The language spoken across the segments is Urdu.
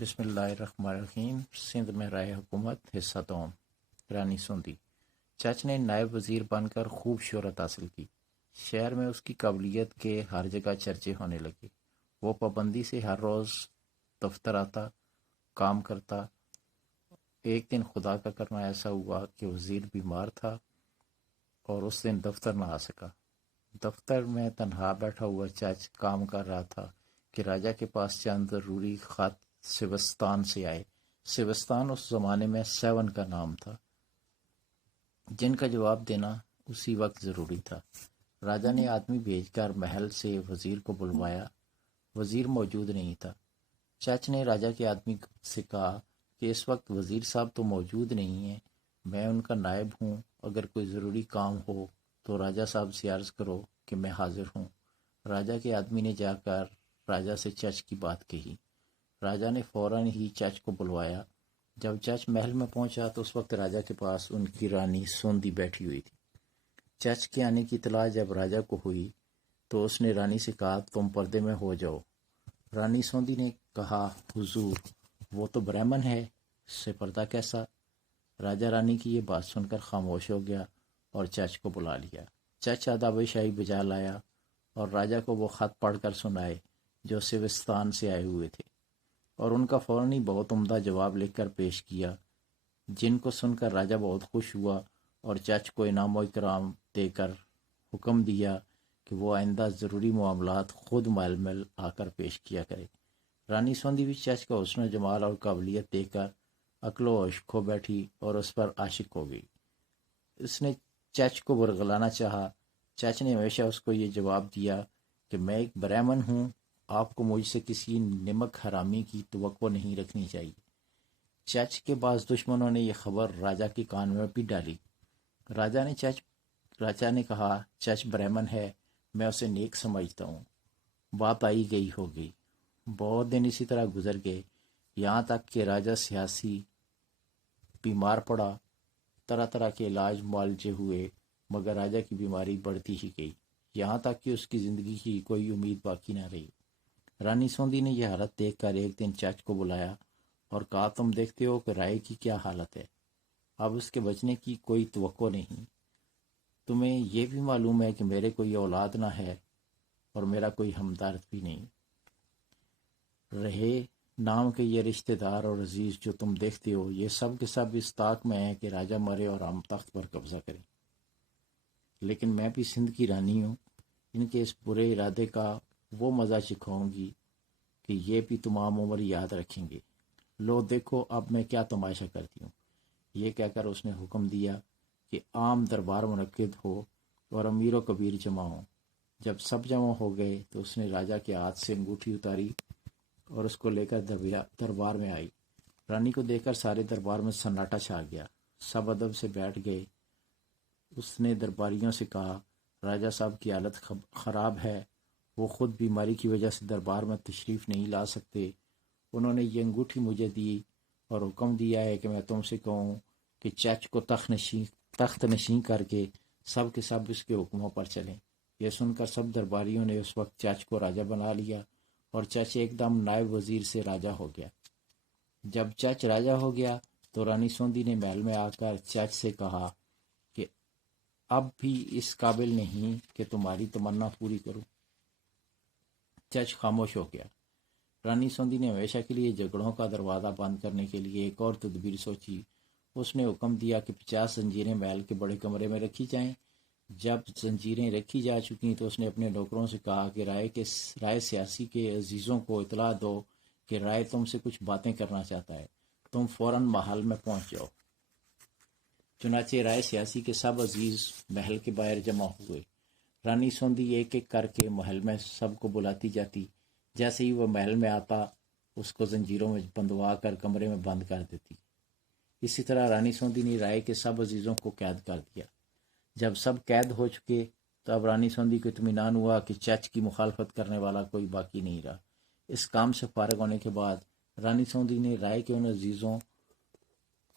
بسم اللہ الرحمن الرحیم۔ سندھ میں رائے حکومت حصہ دوم۔ رانی سوندی چچ نے نائب وزیر بن کر خوب شہرت حاصل کی۔ شہر میں اس کی قابلیت کے ہر جگہ چرچے ہونے لگے۔ وہ پابندی سے ہر روز دفتر آتا، کام کرتا۔ ایک دن خدا کا کرنا ایسا ہوا کہ وزیر بیمار تھا اور اس دن دفتر نہ آ سکا۔ دفتر میں تنہا بیٹھا ہوا چچ کام کر رہا تھا کہ راجہ کے پاس چند ضروری خط سیوستان سے آئے۔ سیوستان اس زمانے میں 7 کا نام تھا، جن کا جواب دینا اسی وقت ضروری تھا۔ راجہ نے آدمی بھیج کر محل سے وزیر کو بلوایا۔ وزیر موجود نہیں تھا۔ چچ نے راجہ کے آدمی سے کہا کہ اس وقت وزیر صاحب تو موجود نہیں ہیں، میں ان کا نائب ہوں، اگر کوئی ضروری کام ہو تو راجہ صاحب سے عرض کرو کہ میں حاضر ہوں۔ راجہ کے آدمی نے جا کر راجہ سے چچ کی بات کہی۔ راجہ نے فوراً ہی چچ کو بلوایا۔ جب چچ محل میں پہنچا تو اس وقت راجہ کے پاس ان کی رانی سوندی بیٹھی ہوئی تھی۔ چچ کے آنے کی اطلاع جب راجہ کو ہوئی تو اس نے رانی سے کہا تم پردے میں ہو جاؤ۔ رانی سوندی نے کہا حضور وہ تو برہمن ہے، اس سے پردہ کیسا؟ راجہ رانی کی یہ بات سن کر خاموش ہو گیا اور چچ کو بلا لیا۔ چچ آداب شاہی بجا لایا اور راجہ کو وہ خط پڑھ کر سنائے جو سیوستان سے آئے ہوئے تھے، اور ان کا فوراً ہی بہت عمدہ جواب لکھ کر پیش کیا، جن کو سن کر راجہ بہت خوش ہوا اور چچ کو انعام و اکرام دے کر حکم دیا کہ وہ آئندہ ضروری معاملات خود محل میں آ کر پیش کیا کرے۔ رانی سوندی بھی چچ کا حسن و جمال اور قابلیت دیکھ کر عقل و ہوش کھو بیٹھی اور اس پر عاشق ہو گئی۔ اس نے چچ کو برگلانا چاہا۔ چچ نے ہمیشہ اس کو یہ جواب دیا کہ میں ایک برہمن ہوں، آپ کو مجھ سے کسی نمک حرامی کی توقع نہیں رکھنی چاہیے۔ چچ کے بعض دشمنوں نے یہ خبر راجہ کے کان میں بھی ڈالی۔ راجہ نے کہا چچ برہمن ہے، میں اسے نیک سمجھتا ہوں۔ بات آئی گئی ہو گئی۔ بہت دن اسی طرح گزر گئے، یہاں تک کہ راجہ سیاسی بیمار پڑا۔ طرح طرح کے علاج معالجے ہوئے، مگر راجہ کی بیماری بڑھتی ہی گئی، یہاں تک کہ اس کی زندگی کی کوئی امید باقی نہ رہی۔ رانی سوندی نے یہ حالت دیکھ کر ایک دن چچ کو بلایا اور کہا تم دیکھتے ہو کہ رائے کی کیا حالت ہے، اب اس کے بچنے کی کوئی توقع نہیں۔ تمہیں یہ بھی معلوم ہے کہ میرے کوئی اولاد نہ ہے اور میرا کوئی ہمدرد بھی نہیں رہے۔ نام کے یہ رشتہ دار اور عزیز جو تم دیکھتے ہو، یہ سب کے سب اس طاق میں ہیں کہ راجہ مرے اور ہم تخت پر قبضہ کریں، لیکن میں بھی سندھ کی رانی ہوں، ان کے اس برے ارادے کا وہ مزہ چکھاؤں گی کہ یہ بھی تمام عمر یاد رکھیں گے۔ لو دیکھو اب میں کیا تماشا کرتی ہوں۔ یہ کہہ کر اس نے حکم دیا کہ عام دربار منعقد ہو اور امیر و کبیر جمع ہوں۔ جب سب جمع ہو گئے تو اس نے راجہ کے ہاتھ سے انگوٹھی اتاری اور اس کو لے کر دربار میں آئی۔ رانی کو دیکھ کر سارے دربار میں سناٹا چھا گیا، سب ادب سے بیٹھ گئے۔ اس نے درباریوں سے کہا راجہ صاحب کی حالت خراب ہے، وہ خود بیماری کی وجہ سے دربار میں تشریف نہیں لا سکتے۔ انہوں نے یہ انگوٹھی مجھے دی اور حکم دیا ہے کہ میں تم سے کہوں کہ چچ کو تخت نشین کر کے سب کے سب اس کے حکموں پر چلیں۔ یہ سن کر سب درباریوں نے اس وقت چچ کو راجہ بنا لیا اور چچ ایک دم نائب وزیر سے راجہ ہو گیا۔ جب چچ راجہ ہو گیا تو رانی سوندی نے محل میں آ کر چچ سے کہا کہ اب بھی اس قابل نہیں کہ تمہاری تمنا پوری کروں۔ چچ خاموش ہو گیا۔ رانی سوندی نے ہمیشہ کے لیے جھگڑوں کا دروازہ بند کرنے کے لیے ایک اور تدبیر سوچی۔ اس نے حکم دیا کہ 50 زنجیریں محل کے بڑے کمرے میں رکھی جائیں۔ جب زنجیریں رکھی جا چکیں تو اس نے اپنے نوکروں سے کہا کہ رائے سیاسی کے عزیزوں کو اطلاع دو کہ رائے تم سے کچھ باتیں کرنا چاہتا ہے، تم فوراً محل میں پہنچ جاؤ۔ چنانچہ رائے سیاسی کے سب عزیز محل کے باہر جمع ہوئے۔ رانی سوندی ایک ایک کر کے محل میں سب کو بلاتی جاتی، جیسے ہی وہ محل میں آتا اس کو زنجیروں میں بندوا کر کمرے میں بند کر دیتی۔ اسی طرح رانی سوندی نے رائے کے سب عزیزوں کو قید کر دیا۔ جب سب قید ہو چکے تو اب رانی سوندی کو اطمینان ہوا کہ چچ کی مخالفت کرنے والا کوئی باقی نہیں رہا۔ اس کام سے فارغ ہونے کے بعد رانی سوندی نے رائے کے ان عزیزوں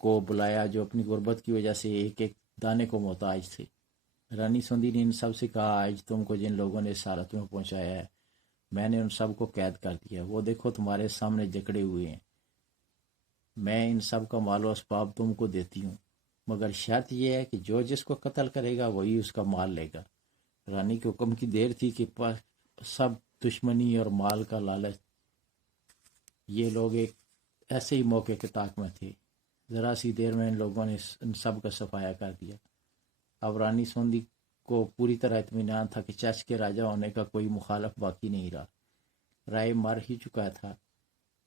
کو بلایا جو اپنی غربت کی وجہ سے ایک ایک دانے کو محتاج تھے۔ رانی سوندی نے ان سب سے کہا آج تم کو جن لوگوں نے اس حالت میں پہنچایا ہے، میں نے ان سب کو قید کر دیا، وہ دیکھو تمہارے سامنے جکڑے ہوئے ہیں۔ میں ان سب کا مال و اسباب تم کو دیتی ہوں، مگر شرط یہ ہے کہ جو جس کو قتل کرے گا وہی اس کا مال لے گا۔ رانی کے حکم کی دیر تھی کہ سب دشمنی اور مال کا لالچ، یہ لوگ ایک ایسے ہی موقع کے طاق میں تھے۔ ذرا سی دیر میں ان لوگوں نے ان سب کا صفایا کر دیا۔ اب رانی سوندی کو پوری طرح اطمینان تھا کہ چچ کے راجا ہونے کا کوئی مخالف باقی نہیں رہا۔ رائے مر ہی چکا تھا۔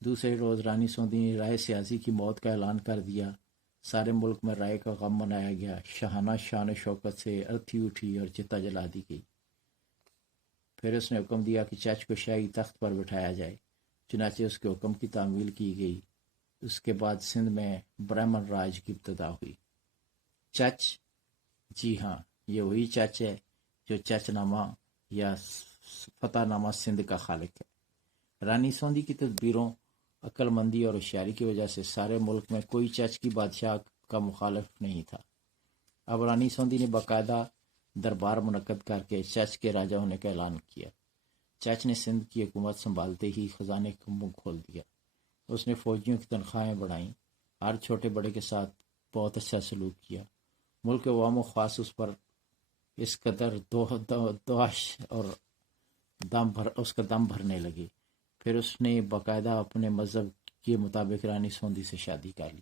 دوسرے روز رانی سوندی نے رائے سیاسی کی موت کا اعلان کر دیا۔ سارے ملک میں رائے کا غم منایا گیا۔ شاہانہ شان و شوکت سے ارتھی اٹھی اور چتا جلا دی گئی۔ پھر اس نے حکم دیا کہ چچ کو شاہی تخت پر بٹھایا جائے۔ چنانچہ اس کے حکم کی تعمیل کی گئی۔ اس کے بعد سندھ میں برہمن راج کی ابتدا ہوئی۔ چچ، جی ہاں، یہ وہی چچ ہے جو چچ نامہ یا فتح نامہ سندھ کا خالق ہے۔ رانی سوندی کی تدبیروں، عقل مندی اور ہوشیاری کی وجہ سے سارے ملک میں کوئی چچ کی بادشاہ کا مخالف نہیں تھا۔ اب رانی سوندی نے باقاعدہ دربار منعقد کر کے چچ کے راجا ہونے کا اعلان کیا۔ چچ نے سندھ کی حکومت سنبھالتے ہی خزانے کا منہ کھول دیا۔ اس نے فوجیوں کی تنخواہیں بڑھائیں، ہر چھوٹے بڑے کے ساتھ بہت اچھا سلوک کیا۔ ملک کے عوام و خاص اس پر اس قدر دواش اور اس کا دم بھرنے لگے۔ پھر اس نے باقاعدہ اپنے مذہب کے مطابق رانی سوندی سے شادی کر لی۔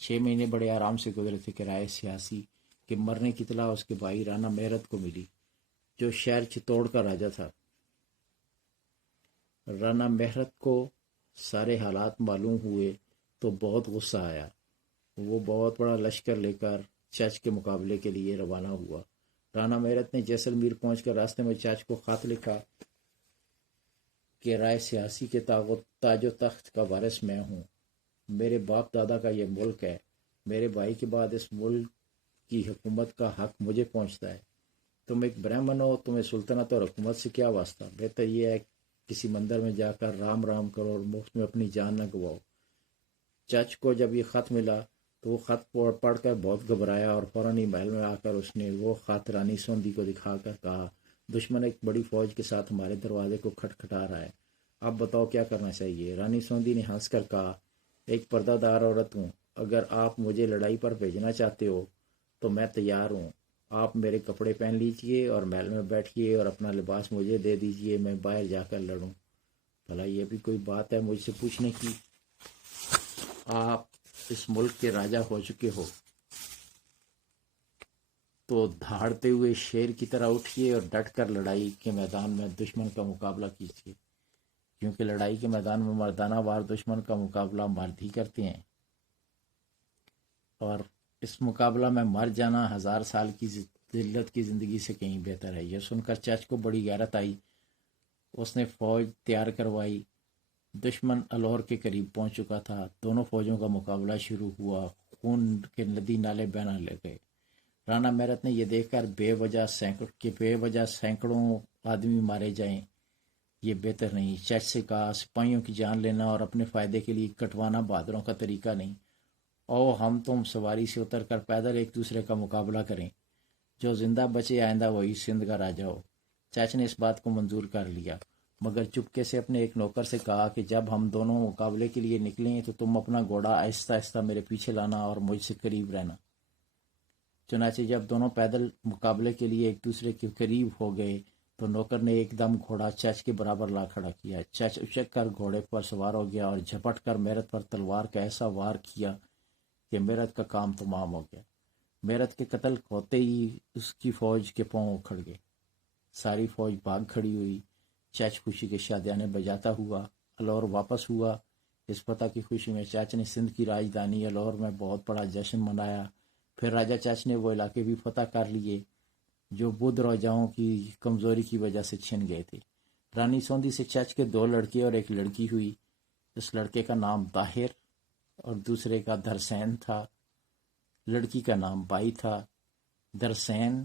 6 مہینے بڑے آرام سے گزرے تھے کہ رائے سیاسی کے مرنے کی اطلاع اس کے بھائی رانا مہرت کو ملی، جو شہر چتوڑ کا راجا تھا۔ رانا مہرت کو سارے حالات معلوم ہوئے تو بہت غصہ آیا۔ وہ بہت بڑا لشکر لے کر چچ کے مقابلے کے لیے روانہ ہوا۔ رانا مہرت نے جیسلمیر پہنچ کر راستے میں چچ کو خط لکھا کہ رائے سیاسی کے تاج و تخت کا وارث میں ہوں، میرے باپ دادا کا یہ ملک ہے، میرے بھائی کے بعد اس ملک کی حکومت کا حق مجھے پہنچتا ہے۔ تم ایک برہمن ہو، تمہیں سلطنت اور حکومت سے کیا واسطہ؟ بہتر یہ ہے کسی مندر میں جا کر رام رام کرو اور مفت میں اپنی جان نہ گواؤ۔ چچ کو جب یہ خط ملا تو وہ خط پڑھ کر بہت گھبرایا اور فوراً ہی محل میں آ کر اس نے وہ خط رانی سوندی کو دکھا کر کہا، دشمن ایک بڑی فوج کے ساتھ ہمارے دروازے کو کھٹکھٹا رہا ہے، اب بتاؤ کیا کرنا چاہیے؟ رانی سوندی نے ہنس کر کہا، ایک پردہ دار عورت ہوں، اگر آپ مجھے لڑائی پر بھیجنا چاہتے ہو تو میں تیار ہوں۔ آپ میرے کپڑے پہن لیجئے اور محل میں بیٹھیے اور اپنا لباس مجھے دے دیجئے، میں باہر جا کر لڑوں۔ بھلا یہ بھی کوئی بات ہے مجھ سے پوچھنے کی؟ آپ اس ملک کے راجا ہو چکے ہو تو دھاڑتے ہوئے شیر کی طرح اٹھیے اور ڈٹ کر لڑائی کے میدان میں دشمن کا مقابلہ کیجیے، کیونکہ لڑائی کے میدان میں مردانہ وار دشمن کا مقابلہ مرد ہی کرتے ہیں، اور اس مقابلہ میں مر جانا 1000 سال کی ذلت کی زندگی سے کہیں بہتر ہے۔ یہ سن کر چچ کو بڑی غیرت آئی۔ اس نے فوج تیار کروائی۔ دشمن الور کے قریب پہنچ چکا تھا۔ دونوں فوجوں کا مقابلہ شروع ہوا۔ خون کے ندی نالے بہنا لگے۔ رانا مہرت نے یہ دیکھ کر بے وجہ سینکڑوں آدمی مارے جائیں، یہ بہتر نہیں۔ چچ سے کہا، سپاہیوں کی جان لینا اور اپنے فائدے کے لیے کٹوانا بہادروں کا طریقہ نہیں۔ او ہم تم سواری سے اتر کر پیدل ایک دوسرے کا مقابلہ کریں، جو زندہ بچے آئندہ وہی سندھ کا راجا ہو۔ چچ نے اس بات کو منظور کر لیا، مگر چپکے سے اپنے ایک نوکر سے کہا کہ جب ہم دونوں مقابلے کے لیے نکلیں تو تم اپنا گھوڑا آہستہ آہستہ میرے پیچھے لانا اور مجھ سے قریب رہنا۔ چنانچہ جب دونوں پیدل مقابلے کے لیے ایک دوسرے کے قریب ہو گئے تو نوکر نے ایک دم گھوڑا چچ کے برابر لا کھڑا کیا۔ چچ اچک کر گھوڑے پر سوار ہو گیا اور جھپٹ کر مہرت پر تلوار کا ایسا وار کیا کہ مہرت کا کام تمام ہو گیا۔ مہرت کے قتل ہوتے ہی اس کی فوج کے پاؤں اکھڑ گئے۔ ساری فوج بھاگ کھڑی ہوئی۔ چچ خوشی کے شادیانے بجاتا ہوا الور واپس ہوا۔ اس فتح کی خوشی میں چچ نے سندھ کی راجدھانی الور میں بہت بڑا جشن منایا۔ پھر راجا چچ نے وہ علاقے بھی فتح کر لیے جو بدھ راجاؤں کی کمزوری کی وجہ سے چھن گئے تھے۔ رانی سوندی سے چچ کے 2 لڑکے اور ایک لڑکی ہوئی۔ اس لڑکے کا نام طاہر اور دوسرے کا درسین تھا۔ لڑکی کا نام بائی تھا۔ درسین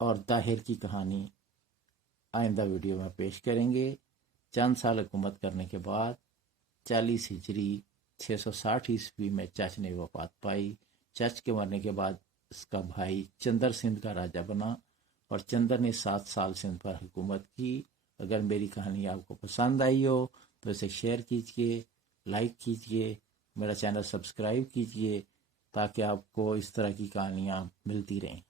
اور طاہر کی کہانی آئندہ ویڈیو میں پیش کریں گے۔ چند سال حکومت کرنے کے بعد 40 ہجری 660 عیسوی میں چچ نے وفات پائی۔ چچ کے مرنے کے بعد اس کا بھائی چندر سندھ کا راجا بنا اور چندر نے 7 سال سندھ پر حکومت کی۔ اگر میری کہانی آپ کو پسند آئی ہو تو اسے شیئر کیجئے، لائک کیجئے میرا چینل سبسکرائب کیجئے تاکہ آپ کو اس طرح کی کہانیاں ملتی رہیں۔